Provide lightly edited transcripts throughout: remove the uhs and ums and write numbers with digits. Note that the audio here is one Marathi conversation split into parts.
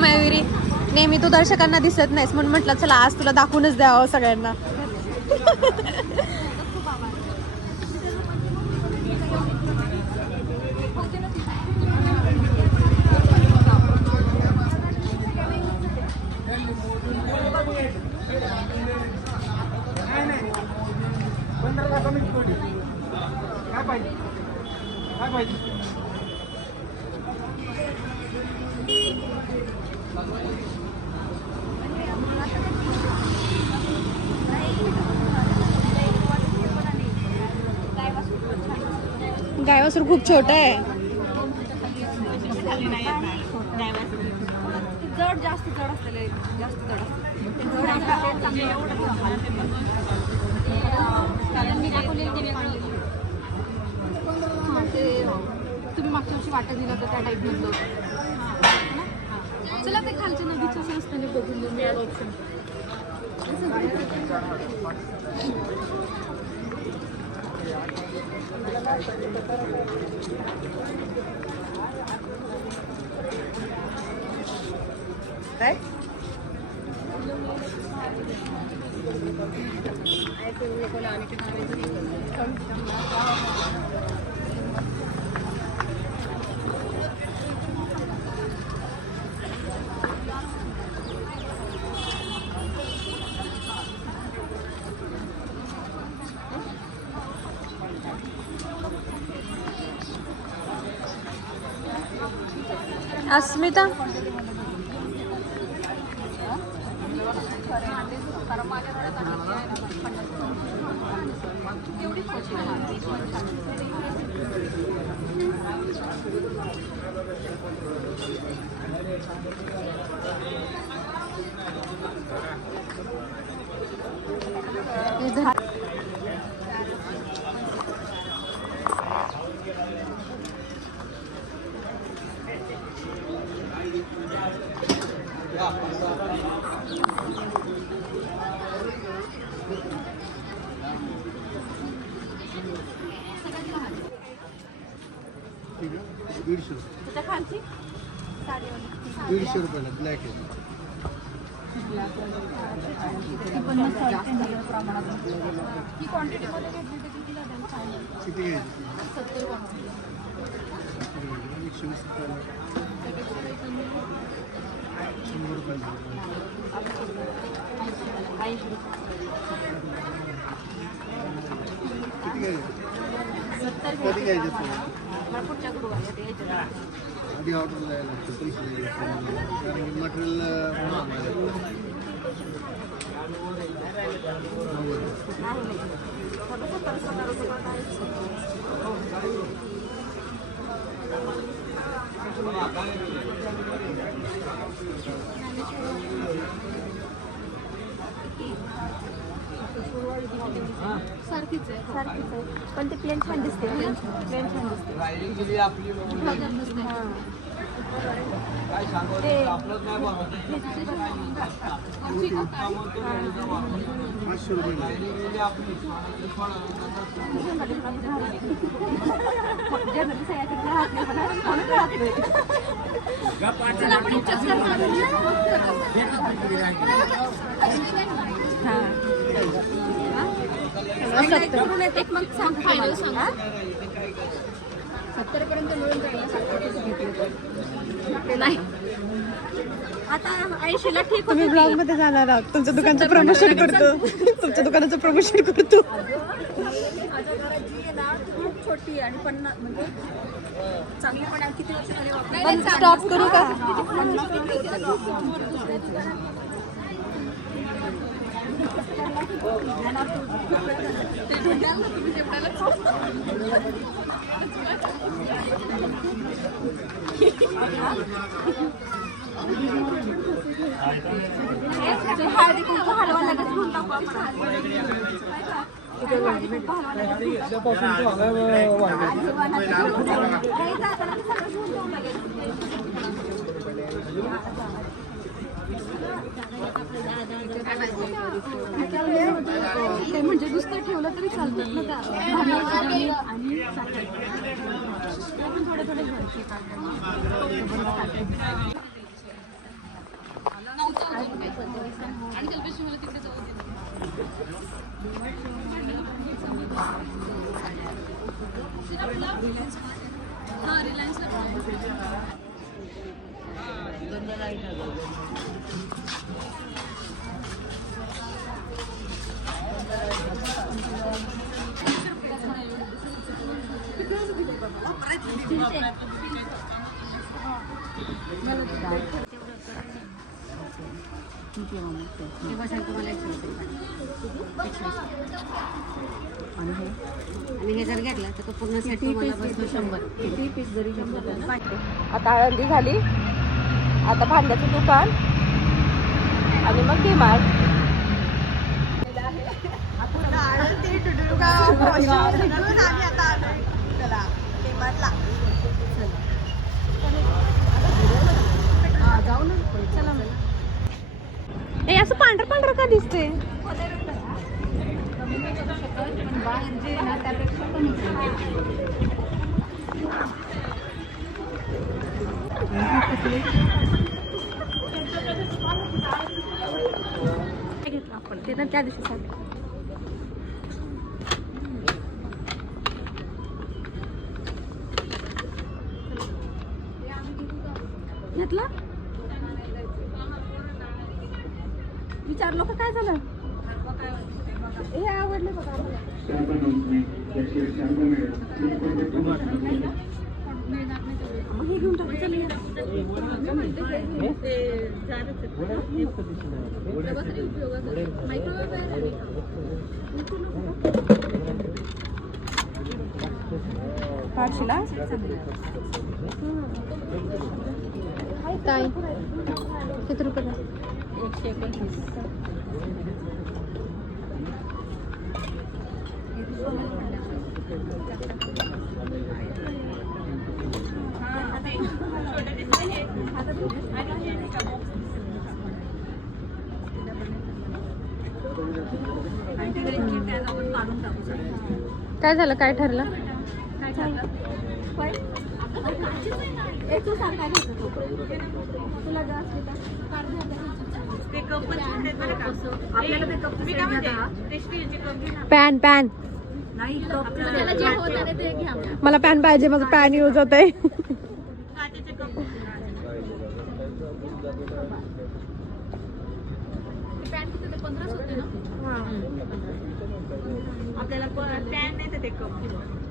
मयुरी, नेहमी तू दर्शकांना दिसत नाहीस म्हणून म्हटलं चला आज तुला दाखवूनच द्यावं सगळ्यांना. गायवासूर खूप छोटा आहे. जड जास्त जड असलेले जास्त जड तुम्ही मागच्या वर्षी वाटत दिला तर त्या टाईप घेतलं चला ते खालच्या नदीच्या असं असताना बघून देऊन मिळालं ऑप्शन. काय अस्मिता ₹150 ब्लॅक आहे. ही क्वांटिटी मध्ये घेतली तर कितीला द्याल? किती घ्यायची? 70 120 किती घ्यायचं? कधी घ्यायचं? पुढच्या गुरुवारी यायचं. आधी ऑर्डर द्यायला लागतं, पैसे द्यायला कारण मटेरियल सारखीच आहे पण ते प्लेन छान दिसते. प्लेन छान दिसते. एक मग सांग फायनल सांगा 70 पर्यंत मिळून जाईल. नाही आता 80ला ठीक. तुम्ही ब्लॉग मध्ये जाणार आहात, तुमच्या दुकानचं प्रमोशन करतो. तुमच्या दुकानाचं प्रमोशन करतो. माझ्या घरात जी आहे ना खूप छोटी आणि पण म्हणजे चांगली पण आहे. किती वर्ष तरी वापरते. स्टॉप करू का? हळदी कुंकू हलवा लगेच घेऊन टाकू आपण. लावलं तरी चालतात ना त्या भांड्यावर आणि साखर. ते पण थोडे थोडे घरचे आणि हे जर घेतलं तर तो पूर्ण सेट तुम्हाला बसतो 100. किती पीस जरी घेतलं आता आळंदी झाली, आता भांड्याचं दुकान आणि मग डिमार्ट. जाऊ ना चला हे असं पांढरं पांढरं का दिसते? कमी नाही करू शकत पण बाहेर जे आहे ना त्यापेक्षा पण घेतलं आपण ते तर त्या दिवशी सांग घेतला. विचारलो का काय झालं? हे आवडले बघा आम्हाला. मग हे घेऊन टाकू काय किती रुपये? 129. काय झालं? काय ठरलं? पॅन पॅन नाही कप मला पॅन पाहिजे, माझं पॅन यूज होत आहे. आपल्याला पॅन नाही तर ते कप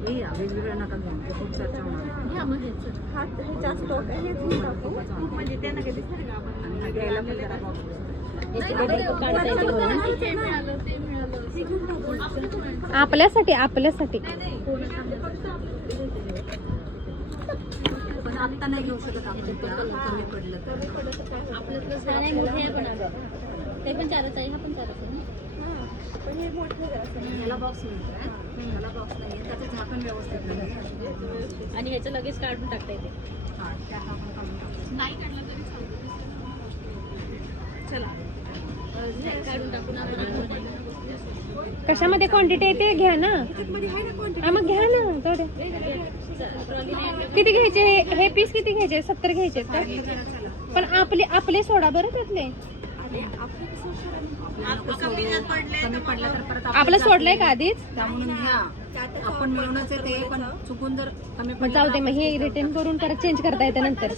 वेगवेगळ्या नका घेऊन खूप चर्चा होणार. जास्त म्हणजे त्यांना काही दिसणार का आपण घ्यायला पण जरा आपल्यासाठी आपल्यासाठी पण आता नाही घेऊ शकत आपण कमी पडलं तर मोठे पण ते पण चारच आहे. हा पण चारच आहे. याला बॉक्स मिळतो, याला बॉक्स नाही त्याचं झाकण व्यवस्थित नाही आणि ह्याचं लगेच काढून टाकता येते. नाही काढलं तरी चला काढून टाकून. कशामध्ये क्वांटिटी आहे ते घ्या ना. हा मग घ्या ना. किती घ्यायचे? हे पीस किती घ्यायचे? 70 घ्यायचे का? पण आपले सोडा बरं त्यातले. कमी पडलं तर परत आपलं सोडलंय का आधीच? त्यामुळे घ्या. आपण मिळवणच आहे ते, पण चुकून जर कमी मग जाऊ दे, मग हे रिटर्न करून परत चेंज करता येतं. नंतर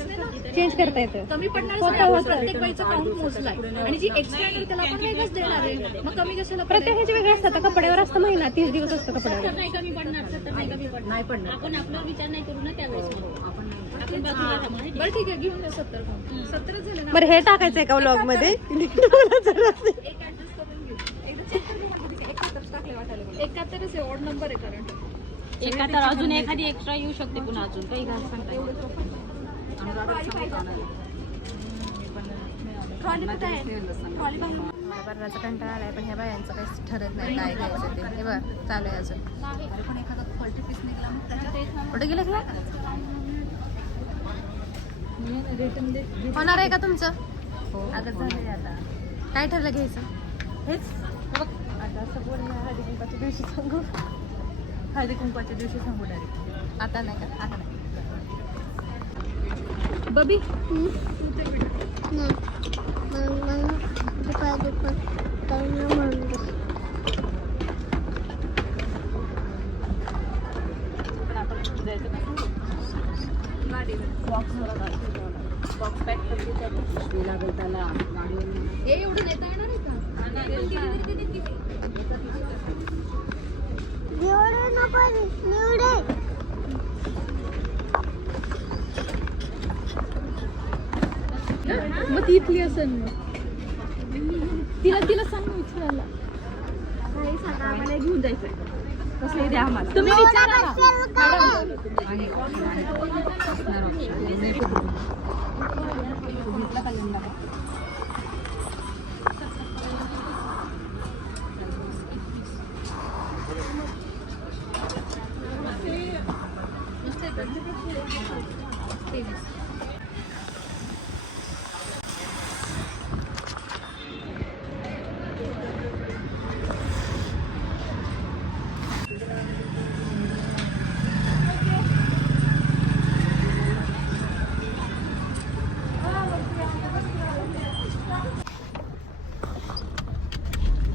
चेंज करता येतं. कमी पडणार प्रत्येक वेळेचं काउंट मोजलाय आणि जी एक्स्ट्रा त्याला आपण वेगळंच देणार आहे. मग कमी कशाला? प्रत्येकाचे वेगळे असतात. कपड्यावर असतं महिना 30 दिवस असतं कपड्यावर. नाही कमी पडणार, 70 नाही कमी पडणार. नाही पडणार. आपण आपला विचार नाही करू ना त्यावेळेस. आपण बरं ठीक आहे, घेऊन 70 झाले ना. बरं हे टाकायचंय का व्लॉग मध्ये? एकाहत्तरच आहे, ऑड नंबर आहे कारण. 71 अजून एखादी एक्स्ट्रा येऊ शकते पुन्हा अजून काही घास सांगता येईल. बर्राचा कंटाळा आलाय, पण ह्या बायांचं काही ठरत नाही काय घ्यायचं ते. हे बघ चालू आहे अजून. कुठे गेले का? होणार आहे का तुमचं? आता झालंय आता. काय ठरलं घ्यायचं? हेच असं बोल ना, हळदी कुंकाच्या दिवशी सांगू. हळदी कुंकवाच्या दिवशी सांगू डायरेक्ट. आता नाही का? आता नाही. बबी जायचं का? बॉक्स पॅक करते लागेल त्याला गाडीवर. एवढं नेता येणार आहे का? मग ती इथली असेल. तिला सांग विचारायला. काही सांगा आम्हाला घेऊन जायचंय. कसं द्या आम्हाला. तुम्ही विचारा ना.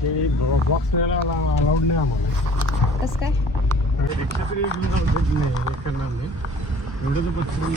ते बॉक्स न्यायला अलाउड नाही आम्हाला. कसं काय? रिक्षा तरी घेऊन जाऊ देत नाही, हे करणार नाही. एवढं तर बच्चन